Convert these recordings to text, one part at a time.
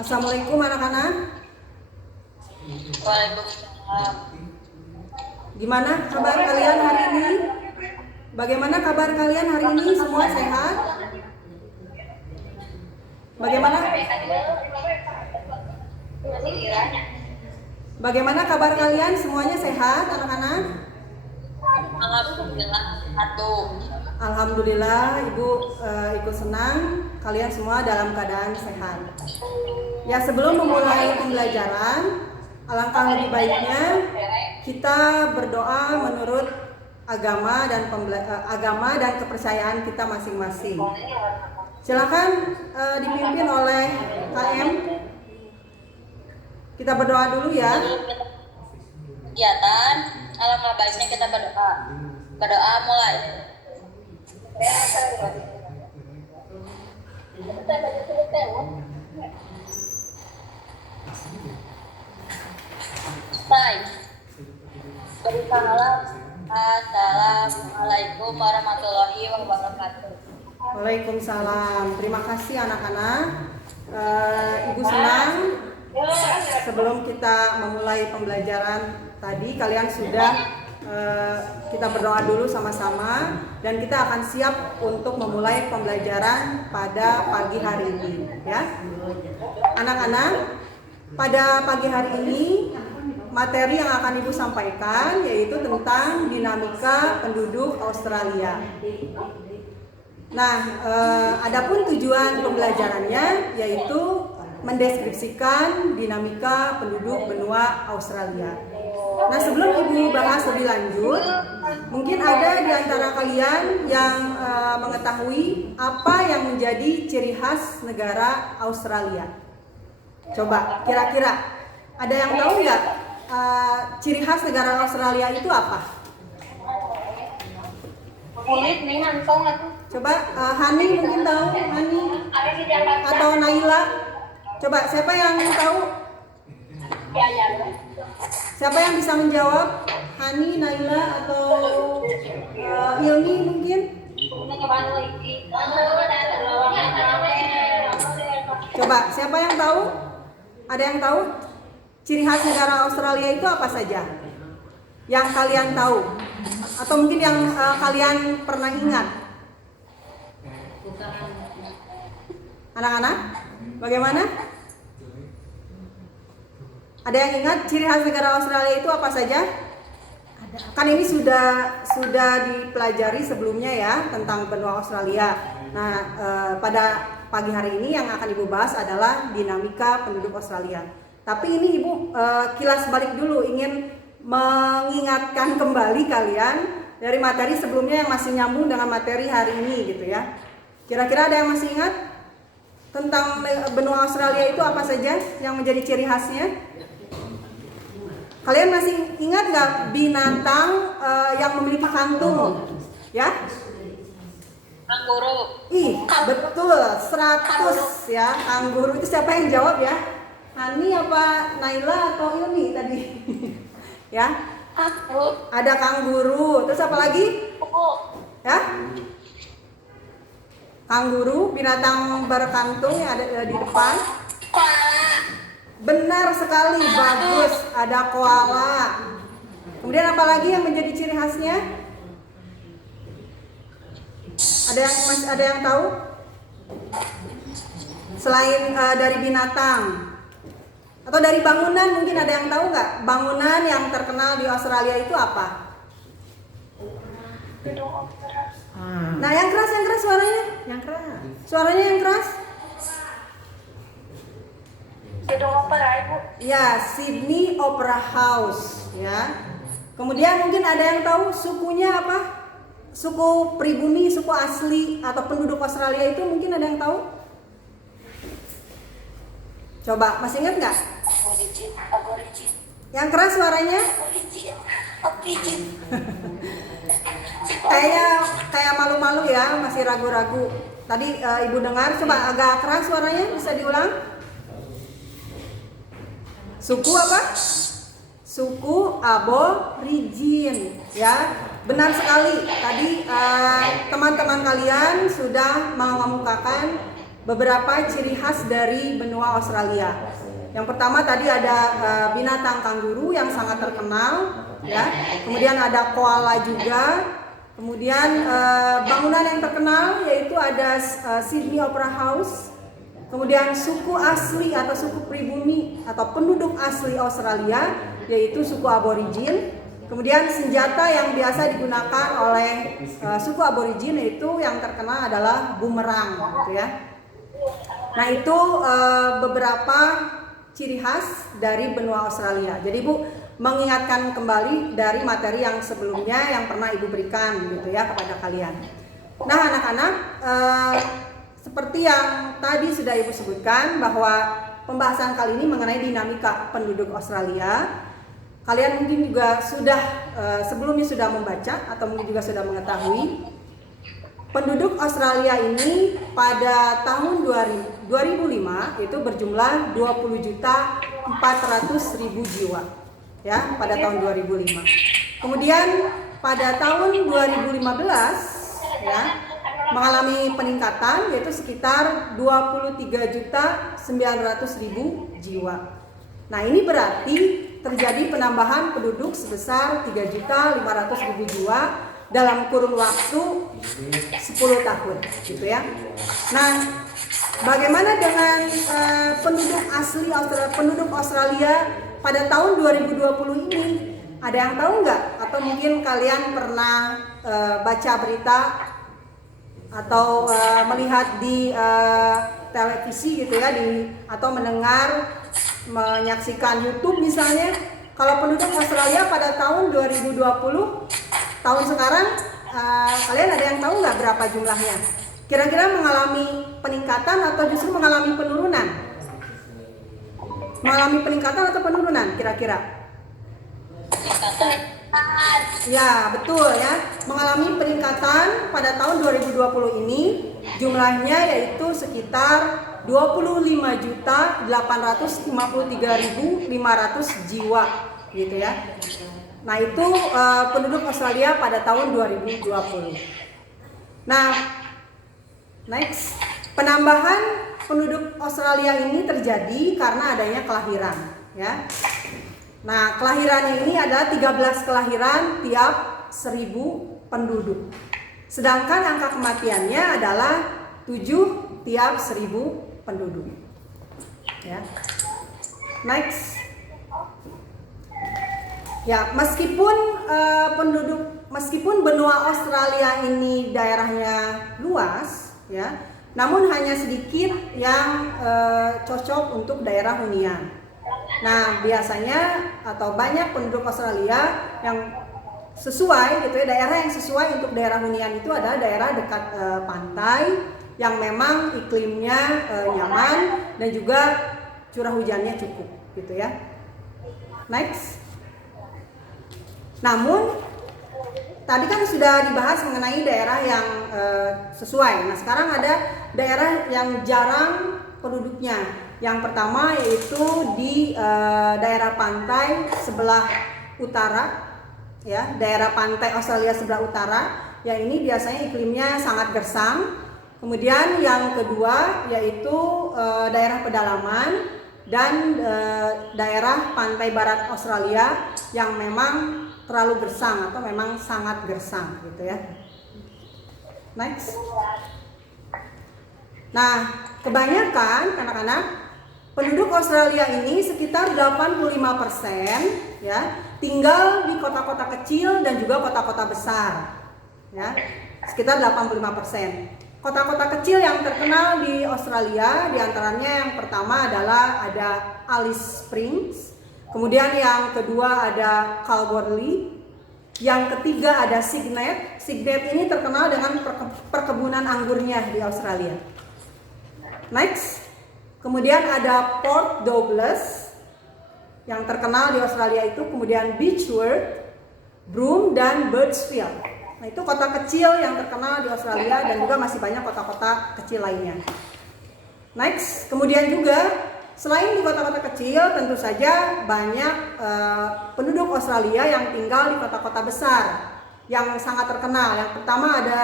Assalamualaikum anak-anak. Waalaikumsalam. Gimana kabar kalian hari ini? Bagaimana kabar kalian hari ini? Semua sehat? Bagaimana? Bagaimana kabar kalian? Semuanya sehat, anak-anak? Alhamdulillah. Alhamdulillah, Ibu ikut senang kalian semua dalam keadaan sehat. Ya, sebelum memulai pembelajaran, alangkah lebih baiknya kita berdoa menurut agama dan kepercayaan kita masing-masing. Silakan dipimpin oleh KM. Kita berdoa dulu ya. Kegiatan, alangkah baiknya kita berdoa. Berdoa mulai. Baik. Beri salam. Assalamualaikum warahmatullahi wabarakatuh. Waalaikumsalam. Terima kasih anak-anak. Ibu senang sebelum kita memulai pembelajaran tadi kalian sudah kita berdoa dulu sama-sama dan kita akan siap untuk memulai pembelajaran pada pagi hari ini ya. Anak-anak, pada pagi hari ini materi yang akan Ibu sampaikan yaitu tentang dinamika penduduk Australia. Nah, adapun tujuan pembelajarannya yaitu mendeskripsikan dinamika penduduk benua Australia. Nah, sebelum Ibu bahas lebih lanjut, mungkin ada di antara kalian yang mengetahui apa yang menjadi ciri khas negara Australia. Coba, kira-kira ada yang tahu nggak ciri khas negara Australia itu apa? Kulit nih langsung aku. Coba, Hani mungkin tahu, Hani atau Naila. Coba, siapa yang tahu? Ya. Siapa yang bisa menjawab? Hani, Naila, atau Ilmi mungkin? Coba, siapa yang tahu? Ada yang tahu? Ciri khas negara Australia itu apa saja? Yang kalian tahu? Atau mungkin yang kalian pernah ingat? Anak-anak, bagaimana? Ada yang ingat ciri khas negara Australia itu apa saja? Kan ini sudah dipelajari sebelumnya ya tentang benua Australia. Nah, pada pagi hari ini yang akan Ibu bahas adalah dinamika penduduk Australia. Tapi ini Ibu kilas balik dulu, ingin mengingatkan kembali kalian dari materi sebelumnya yang masih nyambung dengan materi hari ini gitu ya. Kira-kira ada yang masih ingat tentang benua Australia itu apa saja yang menjadi ciri khasnya? Kalian masih ingat nggak binatang yang memiliki kantung? Ya? Kanguru. Betul, 100 ya. Kanguru itu siapa yang jawab ya? Hani apa Naila atau Ilmi tadi? Ya? Ada kanguru. Terus apa lagi? Ya? Kanguru, binatang berkantung yang ada di depan. Benar sekali, bagus. Ada koala. Kemudian apa lagi yang menjadi ciri khasnya? Ada yang tahu? Selain dari binatang atau dari bangunan, mungkin ada yang tahu nggak? Bangunan yang terkenal di Australia itu apa? Nah, yang keras suaranya. Yang keras. Suaranya yang keras. Gedung opera, Ibu. Ya, Sydney Opera House ya. Kemudian mungkin ada yang tahu sukunya apa? Suku pribumi, suku asli atau penduduk Australia itu mungkin ada yang tahu? Coba, masih ingat nggak? Yang keras suaranya? Kayak malu-malu ya, masih ragu-ragu. Tadi Ibu dengar, coba agak keras suaranya, bisa diulang? Suku apa? Suku Aborigin ya. Benar sekali. Tadi teman-teman kalian sudah mengemukakan beberapa ciri khas dari benua Australia. Yang pertama tadi ada binatang kanguru yang sangat terkenal, ya. Kemudian ada koala juga. Kemudian bangunan yang terkenal yaitu ada Sydney Opera House. Kemudian suku asli atau suku pribumi atau penduduk asli Australia yaitu suku Aborigin. Kemudian senjata yang biasa digunakan oleh suku Aborigin yaitu yang terkenal adalah bumerang, gitu ya. Nah itu beberapa ciri khas dari benua Australia. Jadi Ibu mengingatkan kembali dari materi yang sebelumnya yang pernah Ibu berikan, gitu ya, kepada kalian. Nah anak-anak, seperti yang tadi sudah Ibu sebutkan bahwa pembahasan kali ini mengenai dinamika penduduk Australia. Kalian mungkin juga sudah sebelumnya sudah membaca atau mungkin juga sudah mengetahui penduduk Australia ini pada tahun 2005 itu berjumlah 20.400.000 jiwa, ya, pada tahun 2005. Kemudian pada tahun 2015 ya mengalami peningkatan yaitu sekitar 23.900.000 jiwa. Nah, ini berarti terjadi penambahan penduduk sebesar 3.500.000 jiwa dalam kurun waktu 10 tahun, gitu ya. Nah, bagaimana dengan penduduk asli penduduk Australia pada tahun 2020 ini? Ada yang tahu nggak? Atau mungkin kalian pernah baca berita atau melihat di televisi, gitu ya, atau menyaksikan YouTube misalnya. Kalau penduduk Australia pada tahun 2020, tahun sekarang, kalian ada yang tahu nggak berapa jumlahnya? Kira-kira mengalami peningkatan atau justru mengalami penurunan? Mengalami peningkatan atau penurunan kira-kira? Ya, betul ya. Mengalami peningkatan pada tahun 2020 ini jumlahnya yaitu sekitar 25.853.500 jiwa, gitu ya. Nah, itu penduduk Australia pada tahun 2020. Nah, next, penambahan penduduk Australia ini terjadi karena adanya kelahiran, ya. Nah, kelahiran ini adalah 13 kelahiran tiap 1.000 penduduk. Sedangkan angka kematiannya adalah 7 tiap 1.000 penduduk. Ya. Next. Ya, meskipun benua Australia ini daerahnya luas, ya, namun hanya sedikit yang cocok untuk daerah hunian. Nah, biasanya atau banyak penduduk Australia yang sesuai, gitu ya, daerah yang sesuai untuk daerah hunian itu adalah daerah dekat pantai yang memang iklimnya nyaman dan juga curah hujannya cukup, gitu ya. Next. Namun tadi kan sudah dibahas mengenai daerah yang sesuai. Nah, sekarang ada daerah yang jarang penduduknya. Yang pertama yaitu di daerah pantai sebelah utara, ya, daerah pantai Australia sebelah utara. Yang ini biasanya iklimnya sangat gersang. Kemudian yang kedua yaitu daerah pedalaman dan daerah pantai barat Australia yang memang terlalu gersang atau memang sangat gersang, gitu ya. Next. Nah, kebanyakan anak-anak penduduk Australia ini sekitar 85% ya tinggal di kota-kota kecil dan juga kota-kota besar, ya, sekitar 85%. Kota-kota kecil yang terkenal di Australia diantaranya yang pertama adalah ada Alice Springs, kemudian yang kedua ada Kalgoorlie, yang ketiga ada Cygnet. Cygnet ini terkenal dengan perkebunan anggurnya di Australia. Next. Kemudian ada Port Douglas yang terkenal di Australia itu, kemudian Beechworth, Broome, dan Birchfield. Nah, itu kota kecil yang terkenal di Australia dan juga masih banyak kota-kota kecil lainnya. Next, kemudian juga selain di kota-kota kecil, tentu saja banyak penduduk Australia yang tinggal di kota-kota besar yang sangat terkenal. Yang pertama ada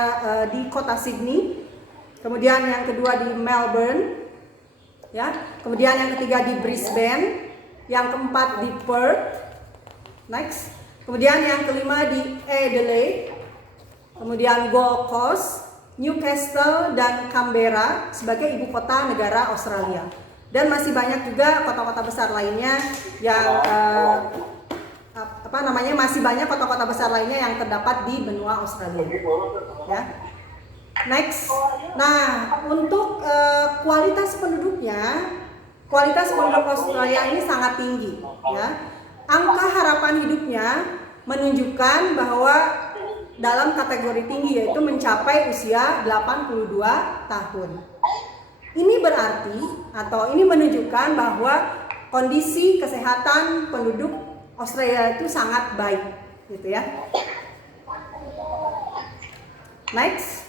di kota Sydney. kemudian yang kedua di Melbourne, ya, kemudian yang ketiga di Brisbane, yang keempat di Perth, next, kemudian yang kelima di Adelaide, kemudian Gold Coast, Newcastle, dan Canberra sebagai ibu kota negara Australia. Dan masih banyak juga kota-kota besar lainnya yang masih banyak kota-kota besar lainnya yang terdapat di benua Australia. Ya. Next. Nah, untuk kualitas penduduk Australia ini sangat tinggi, ya. Angka harapan hidupnya menunjukkan bahwa dalam kategori tinggi, yaitu mencapai usia 82 tahun. Ini berarti atau ini menunjukkan bahwa kondisi kesehatan penduduk Australia itu sangat baik, gitu ya. Next.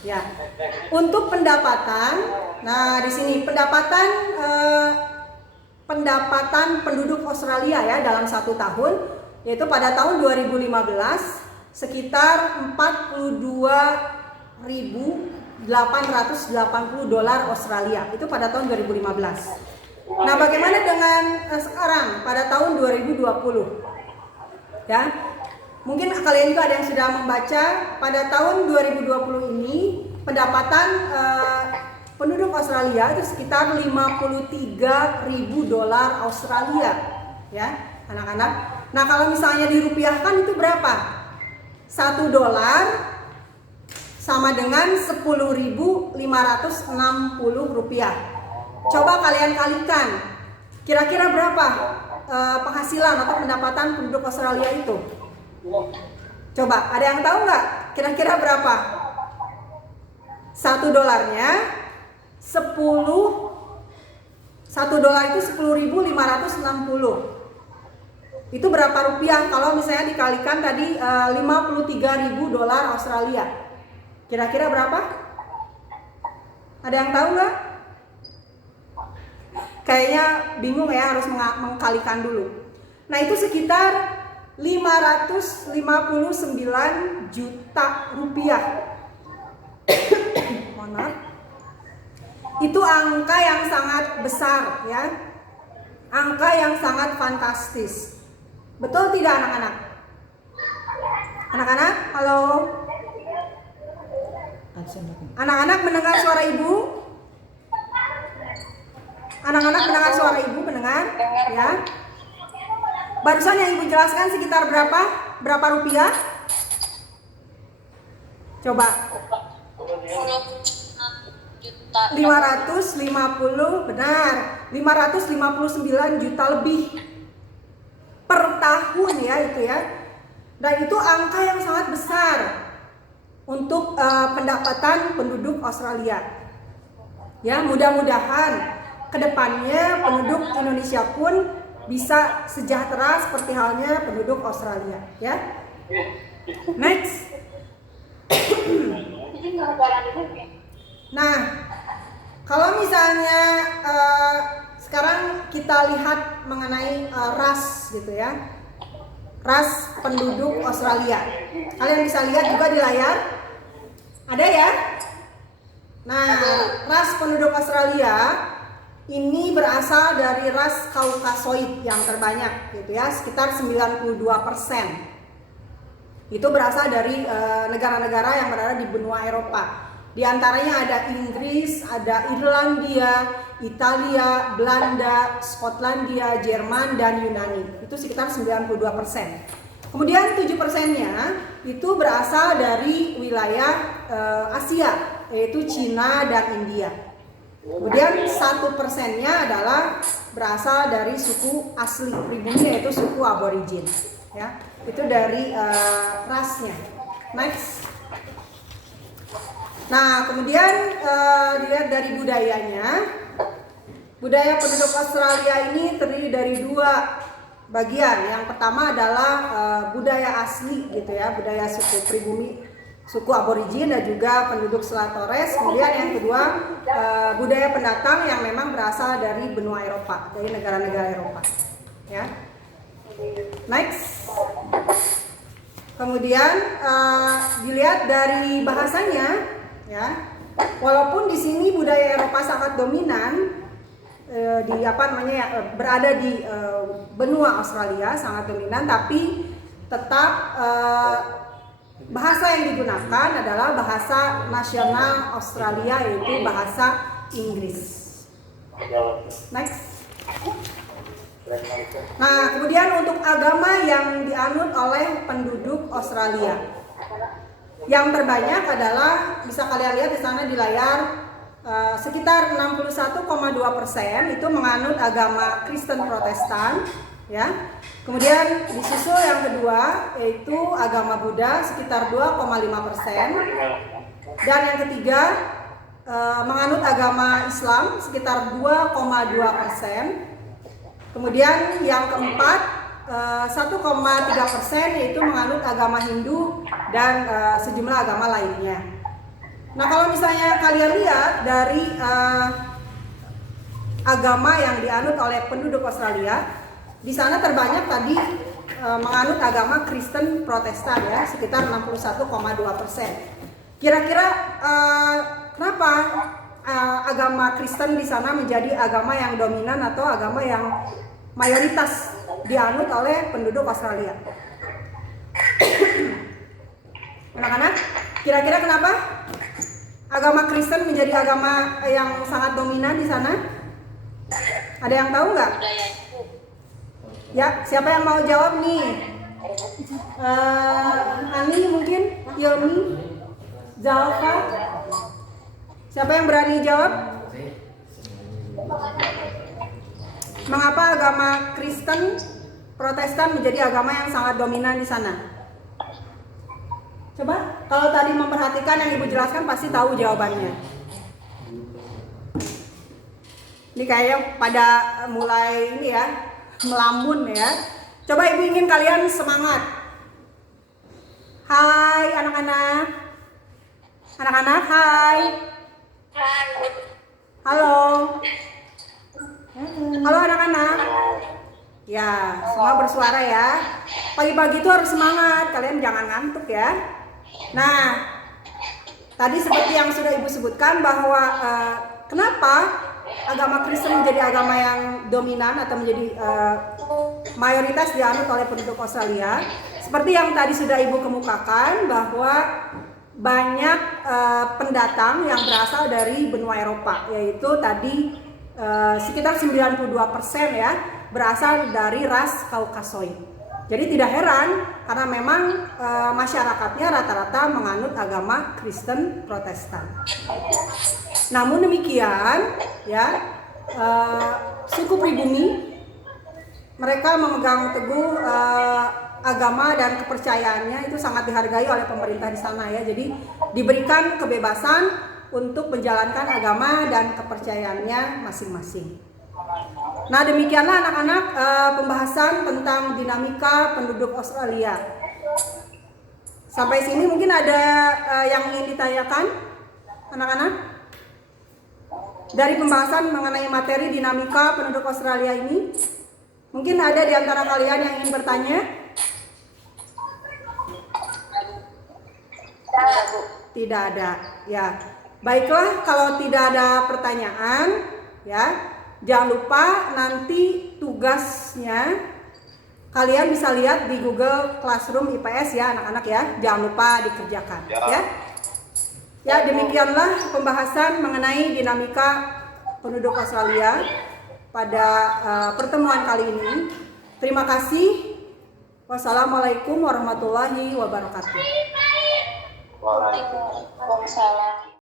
Ya. Untuk pendapatan, nah di sini pendapatan penduduk Australia ya dalam 1 tahun, yaitu pada tahun 2015 sekitar 42.880 dolar Australia, itu pada tahun 2015. Nah, bagaimana dengan sekarang pada tahun 2020? Ya, mungkin kalian juga ada yang sudah membaca, pada tahun 2020 ini pendapatan penduduk Australia itu sekitar 53.000 dolar Australia, ya, anak-anak. Nah, kalau misalnya dirupiahkan itu berapa? 1 dolar sama dengan 10.560 rupiah. Coba kalian kalikan, kira-kira berapa penghasilan atau pendapatan penduduk Australia itu? Coba, ada yang tahu nggak? Kira-kira berapa? 1 dolarnya 1 dolar itu 10.560. Itu berapa rupiah kalau misalnya dikalikan tadi 53.000 dolar Australia? Kira-kira berapa? Ada yang tahu nggak? Kayaknya bingung ya, harus mengkalikan dulu. Nah, itu sekitar 559 juta rupiah. Mohon maaf. Itu angka yang sangat besar ya. Angka yang sangat fantastis. Betul tidak anak-anak? Anak-anak, halo? Anak-anak mendengar suara ibu? Anak-anak mendengar suara ibu, mendengar? Ya. Barusan yang ibu jelaskan sekitar berapa? Berapa rupiah? Coba. 550, benar. 559 juta lebih per tahun ya itu ya. Dan itu angka yang sangat besar untuk pendapatan penduduk Australia. Ya, mudah-mudahan kedepannya penduduk Indonesia pun bisa sejahtera seperti halnya penduduk Australia, ya. Next. Nah, kalau misalnya sekarang kita lihat mengenai ras gitu ya, ras penduduk Australia. Kalian bisa lihat juga di layar, ada ya. Nah, ras penduduk Australia ini berasal dari ras Kaukasoid yang terbanyak gitu ya, sekitar 92%. Itu berasal dari negara-negara yang berada di benua Eropa. Di antaranya ada Inggris, ada Irlandia, Italia, Belanda, Skotlandia, Jerman, dan Yunani. Itu sekitar 92%. Kemudian 7%-nya itu berasal dari wilayah Asia, yaitu Cina dan India. Kemudian 1%-nya adalah berasal dari suku asli pribumi, yaitu suku aborigin. Ya, itu dari rasnya. Next. Nah, kemudian dilihat dari budayanya. Budaya penduduk Australia ini terdiri dari 2 bagian. Yang pertama adalah budaya asli gitu ya, budaya suku pribumi, suku aborigin dan juga penduduk Selat Torres. Kemudian yang kedua budaya pendatang yang memang berasal dari benua Eropa, dari negara-negara Eropa. Ya. Next. Kemudian dilihat dari bahasanya, ya, walaupun di sini budaya Eropa sangat dominan, berada di benua Australia sangat dominan, tapi tetap bahasa yang digunakan adalah bahasa nasional Australia, yaitu bahasa Inggris. Next. Nah, kemudian untuk agama yang dianut oleh penduduk Australia, yang terbanyak adalah, bisa kalian lihat di sana di layar, sekitar 61,2% itu menganut agama Kristen Protestan, ya. Kemudian disusul yang kedua yaitu agama Buddha sekitar 2,5%, dan yang ketiga menganut agama Islam sekitar 2,2%. Kemudian yang keempat 1,3% yaitu menganut agama Hindu dan sejumlah agama lainnya. Nah, kalau misalnya kalian lihat dari agama yang dianut oleh penduduk Australia, di sana terbanyak tadi menganut agama Kristen Protestan, ya, sekitar 61,2%. Kira-kira kenapa agama Kristen di sana menjadi agama yang dominan atau agama yang mayoritas dianut oleh penduduk Australia? Anak-anak, kira-kira kenapa agama Kristen menjadi agama yang sangat dominan di sana? Ada yang tahu nggak? Ya, siapa yang mau jawab nih? Ani mungkin, Yomi, Zalfa. Siapa yang berani jawab? Mengapa agama Kristen Protestan menjadi agama yang sangat dominan di sana? Coba, kalau tadi memperhatikan yang Ibu jelaskan pasti tahu jawabannya. Ini kayaknya pada mulai ini ya, melamun ya. Coba Ibu ingin kalian semangat. Hai anak-anak. Anak-anak, hai. Halo. Halo anak-anak. Ya, semua bersuara ya. Pagi-pagi itu harus semangat, kalian jangan ngantuk ya. Nah, tadi seperti yang sudah Ibu sebutkan bahwa kenapa agama Kristen menjadi agama yang dominan atau menjadi mayoritas dianut oleh penduduk Australia. Seperti yang tadi sudah Ibu kemukakan bahwa banyak pendatang yang berasal dari benua Eropa, yaitu tadi sekitar 92% ya berasal dari ras Kaukasoid. Jadi tidak heran karena memang masyarakatnya rata-rata menganut agama Kristen Protestan. Namun demikian ya, suku pribumi mereka memegang teguh agama dan kepercayaannya itu sangat dihargai oleh pemerintah di sana ya. Jadi diberikan kebebasan untuk menjalankan agama dan kepercayaannya masing-masing. Nah, demikianlah anak-anak pembahasan tentang dinamika penduduk Australia. Sampai sini mungkin ada yang ingin ditanyakan anak-anak? Dari pembahasan mengenai materi dinamika penduduk Australia ini, mungkin ada di antara kalian yang ingin bertanya? Tidak ada. Ya, baiklah, kalau tidak ada pertanyaan, ya, jangan lupa nanti tugasnya kalian bisa lihat di Google Classroom IPS ya anak-anak ya. Jangan lupa dikerjakan ya. Ya, demikianlah pembahasan mengenai dinamika penduduk Australia pada pertemuan kali ini. Terima kasih. Wassalamualaikum warahmatullahi wabarakatuh. Waalaikumsalam.